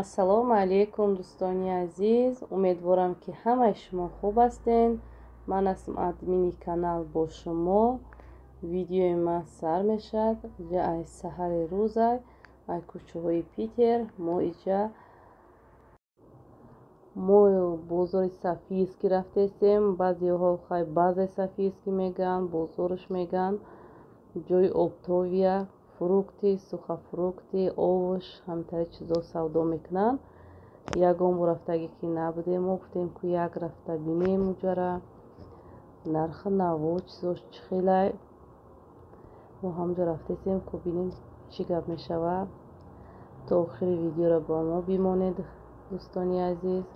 ассалому алайкум дӯстони азиз, умедворам ки ҳамаи шумо хуб ҳастед. ман ҳастам админи канал бо шумо. видеои ман сар мешавад. иҷа ай саҳари рӯзай, ай кӯчаҳои Питер. мо бозори Софийский рафтесем. баъзеҳо хай базаи Софийский мегӯянд, бозораш мегӯянд. ҷои обтовия, фрукти, сухафрукти, овош, ҳамин чизо савдо мекунанд. ягон бор рафтаге ки набудем, мо гуфтем ки як рафта бинем уҷара нархи наво чизош чӣ хелай. мо ҳамҷо рафтесем ки бинем чӣ гап мешавад. то охири видеоро ба мо бимонед дӯстони азиз.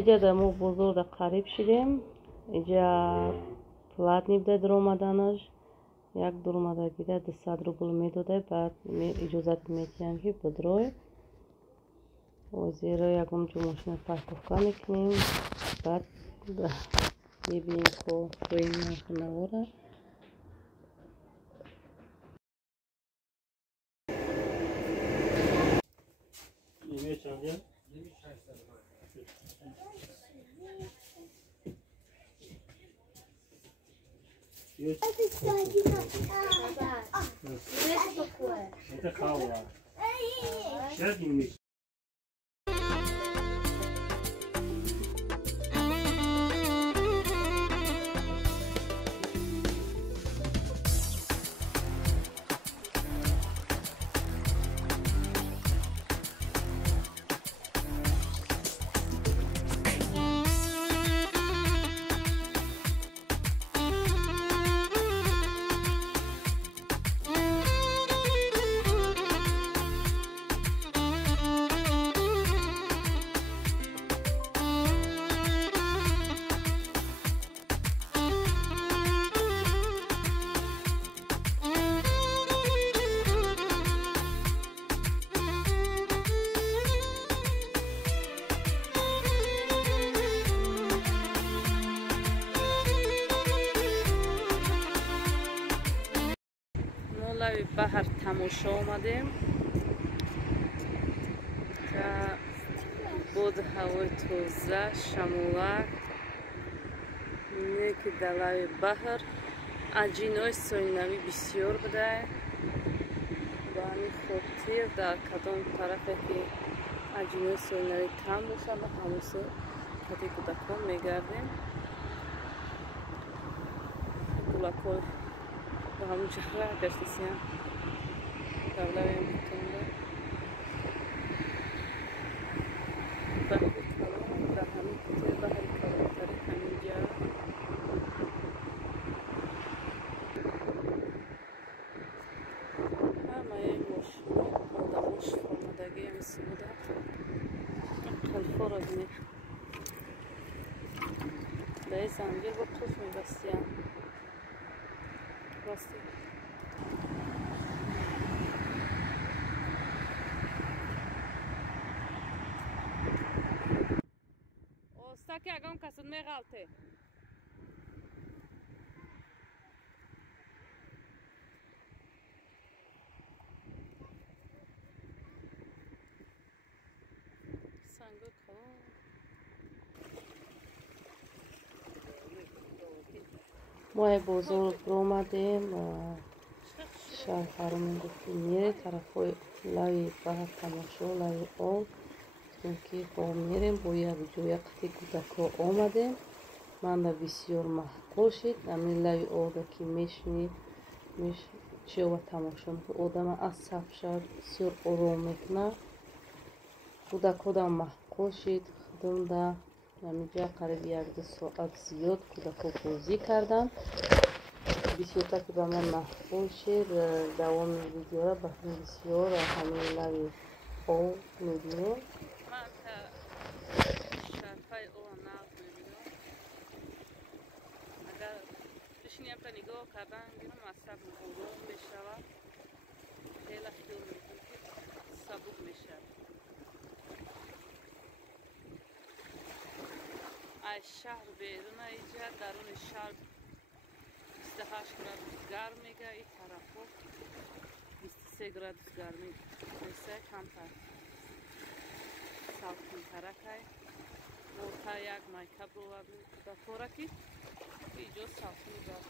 иҷа дар мо бозор қариб шудем. иҷа платни буда даромаданаш. як даромадагида 200 рубл медода. баъд иҷозат метиҳам ки бидрой зеро ягон ҷо мошина парковка мекунем. баъд мебинем кои нархи навора. Это халва. Сейчас не мешай. лави баҳр тамошо омадем. Та буд ҳавои тоза, шамолак, ки дар лави баҳр аҷинҳои соҳилнавӣ бисёр будааст. Ба ҳамин хотир дар кадом тарафе ки аҷинҳои соҳилнавӣ кам бошад, ма ҳамосо таътили кӯдакон мегардем. Гулакҳо ба ҳамон ҷо раҳ гаштисиям дар лави битонда. Баҳри калон дар ҳамин хотир баҳри калонтари ҳамин ҷа. ҳамаи мошинҳо одамон шифомадагиам истифода. қалфоро бинед. Дар ин занҷир бо қулф мебастиям. Расти. Остаки ягон касуд меғалте. Санго калон. мо бозор омадем. Шаҳрҳаромон гуфтем мере тарафҳои лави баҳр тамошо, лави об, чунки бо мерем бо якҷоя қати кӯдакҳо омадем. манда бисёр маҳқул шид. ҳамин лави оба ки мешинӣ чиёва тамошо мекунӣ, одама асаб шавад, бисёр ором мекунад. кӯдакҳодам маҳқул шид. худумда ҳаминҷа қариби 1-2 соат зиёд кӯдакҳо бозӣ карданд. бисёртар ки ба ман маҳқул шид. давоми видеора баҳрин бисёр ҳамин лави об мебинем. ман шарфаи обам нағз мебинам. агар бишинем та нигоҳ кардан бинам асабам ором мешавад. хела хиёл мекунам ки сабук мешавад. аз шаҳр берун аиҷа даруни шаҳр 28 градус гарм мегӯяд. ин тарафҳо 23 градус гармӣ месаи камтар салқинтаракай. мо та як майкаб ровардем кӯдакҳоро ки иҷоз салқини бард.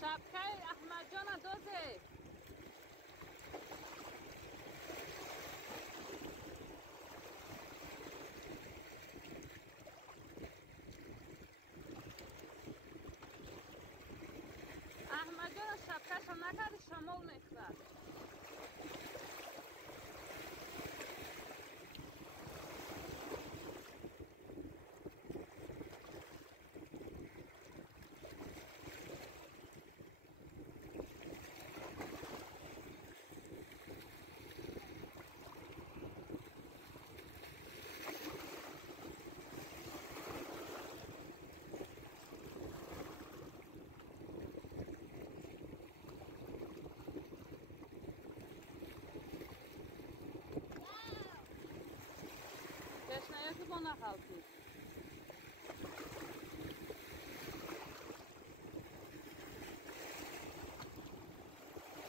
шапкаи аҳмадҷон андозе. аҳмадҷон шапкаша накарди шамол мехӯрад. Тешнаёти бо нахалти.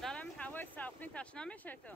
дар ҳамин ҳавои салқин ташна мешавед то?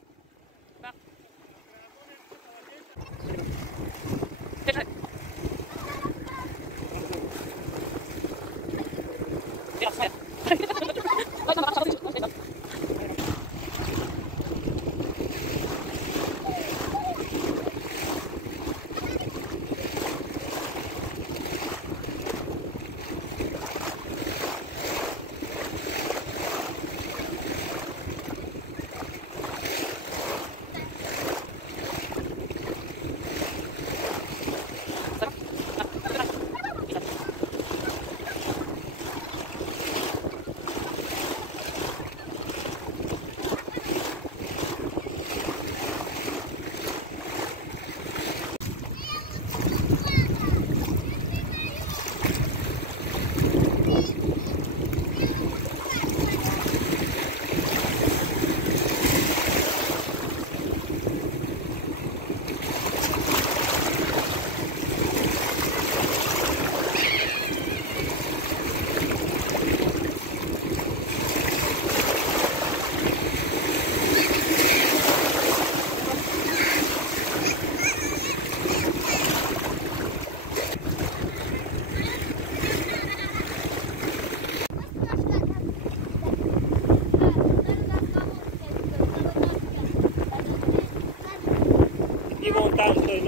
montaj کنیم.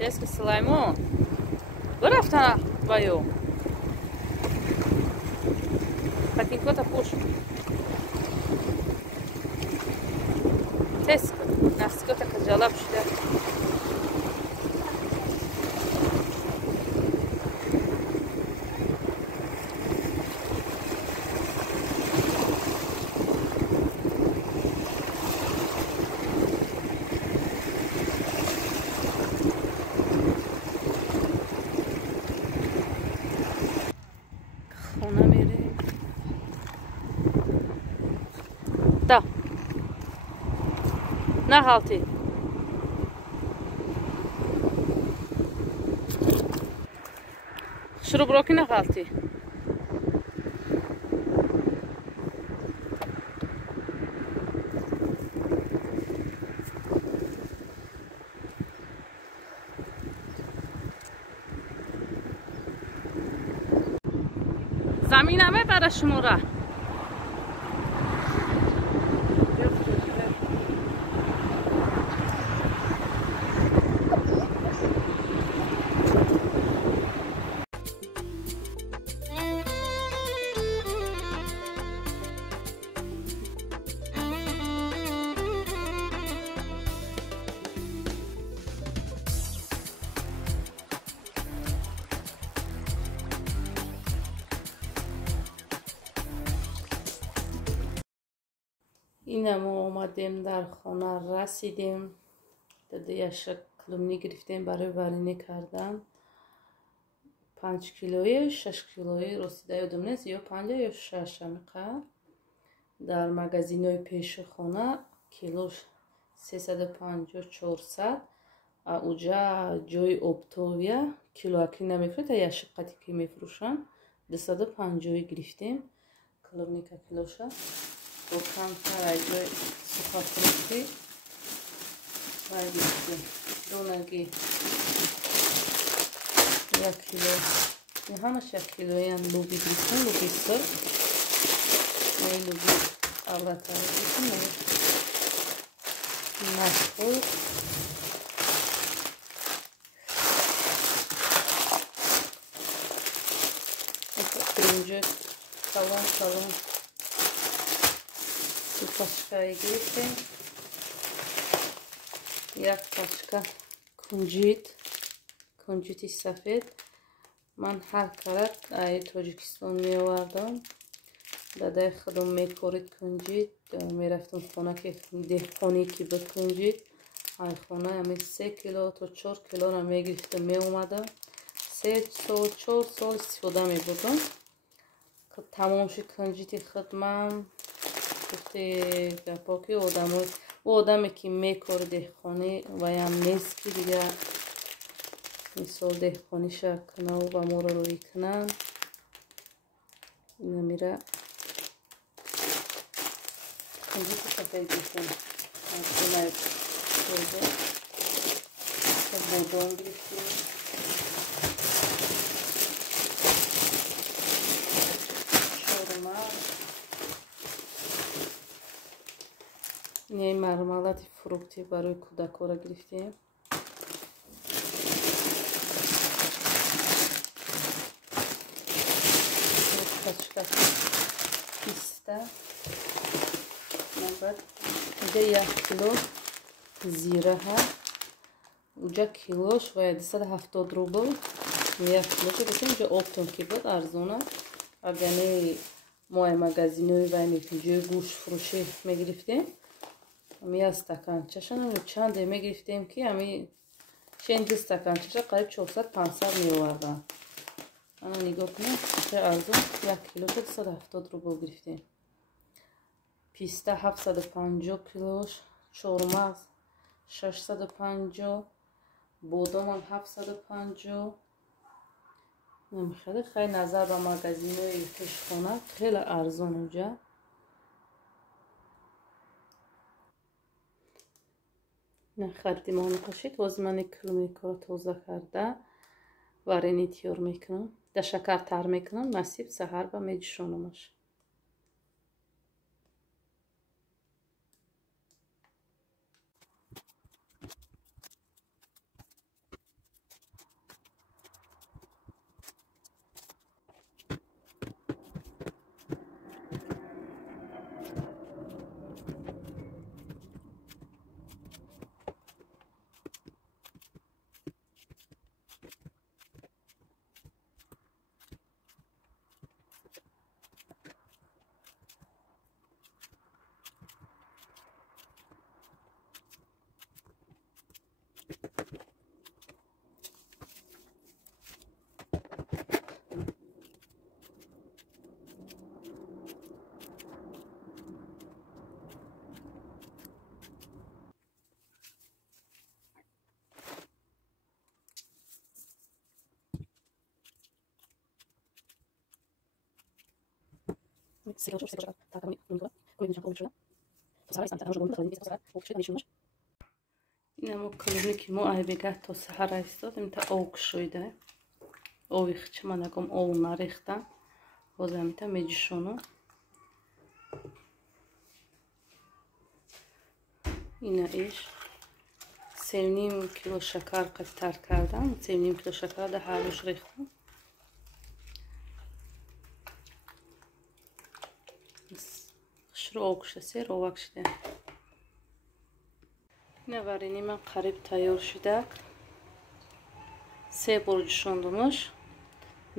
Deska Sulaimo. Bıraktana bayo. Patinkota push. Deska. Naskota kajalap şida. Ona mere. Da. Ne halti? Şuru broki ne halti? زمینمه برای شموره اینه ما اومدیم در خانه رسیدیم. داده یشک کلومنی گرفتیم برای ورینی کردن. 5 کیلویی 6 کیلویی رسیده یادم نیست یا 5 یا 6 میقدر. در مغازین های پیش خانه کیلوش 350 400. اوجا جای اپتوویا کیلو اکی نمیفروشن تا یشک قطعی که میفروشن 250 گرفتیم. کلومنی که کیلوشه و کمتر از جای سخافرشتی گرفتیم. دونگی 1 کیلو این همش 1 کیلویی هم لوبی گرفتیم. لوبی سر این لوبی اولتر گرفتیم مشغول برنج کلان دو پاشکایی گرفتیم. 1 پاشکا کنجیتی سفید. من هر کرد ای تاجیکستان می آوردم. دادای خودم میکارید کنجید. میرفتم خانه که دهقانی که بود کنجید. ای خانه همی 3 کیلو تا 4 کیلو را میگرفتم می اومدم. 3 سال 4 سال استفاده می بودم. که تمام شد کنجیتی خودم. گفته گپا که آدمی که میکاره دهقانی و هم نیست که دیگه مثال دهقانی شا کنه و ما رو روی کنن. اینا میره کنجیتی سفید گفتم کنه توزه بودان گرفتیم. این مرملات فروکتی برای کودک‌ها را گرفتیم. کچکت پیسته بعد اینجا 1 کیلو زیره ها. اونجا کیلوش باید 270 روبل 1 کیلو که بسیم. اینجا آبتون که بود ارزونه. اگه ما مغازینوی و اینجا گوش فروشی میگرفتیم. همی از تکانچه‌شان چند میگرفتیم که همی 2 стаканчаша қариб 400-500 меоварда. Ана нигоҳ кунед, хеле арзон, 1 килоша 270 рубл гирифтем. Писта 750 килош, чормағз 650, бодомам 750. Намехеле хай назар ба магазинои пешхона хеле арзон уҷа. Хадди мо меқашид возимани километр тоза карда варени тиёр мекунам. Да шакар тар мекунам, насиб саҳар ба медишонамаш. Инamo клубники мо айбегат то саҳар истодем та ок шойда. Ови хчманагом ол нарехта. Озамита медишону. Ина иш 3,5 кило шакар қаттар кардам. 3,5 кило шакар да ҳалуш рехтам. Шро окшда се ровак шида. Ина варени ман қариб тайёр шида. 3 бор ҷӯшондумаш.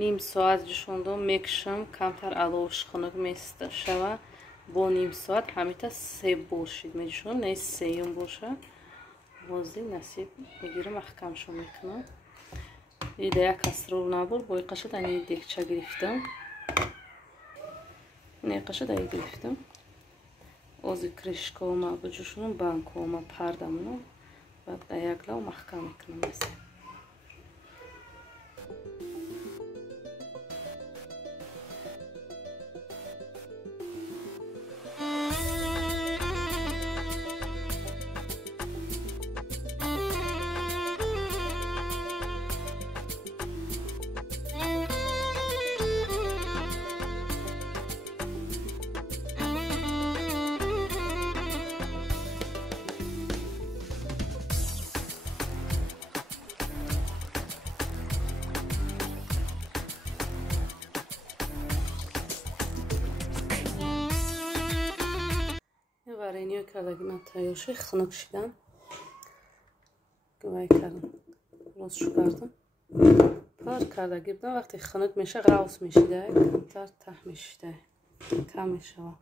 Ним соат ҷӯшондум, мекушам камтар аловаш хунук места шава. Бо ним соат ҳамита 3 бор шид меҷӯшонам, не 3 боша. Вози насиб мегирам маҳкамшо мекунам. Ида як кастрол набур бо иқаша дани дегча гирифтам. Ина иқаша дай гирифтам. Ози кришкома буҷӯшонам, банкома пардамунам. Баъд да як лав маҳкам мекунам насиб. варениҳои кардаги ман тайёр шуд, хунук шидан. гувай кардам, ростшо кардам. пар кардаги будам, вақте хунук меша ғавс мешида, камтар тах мешида, кам мешава.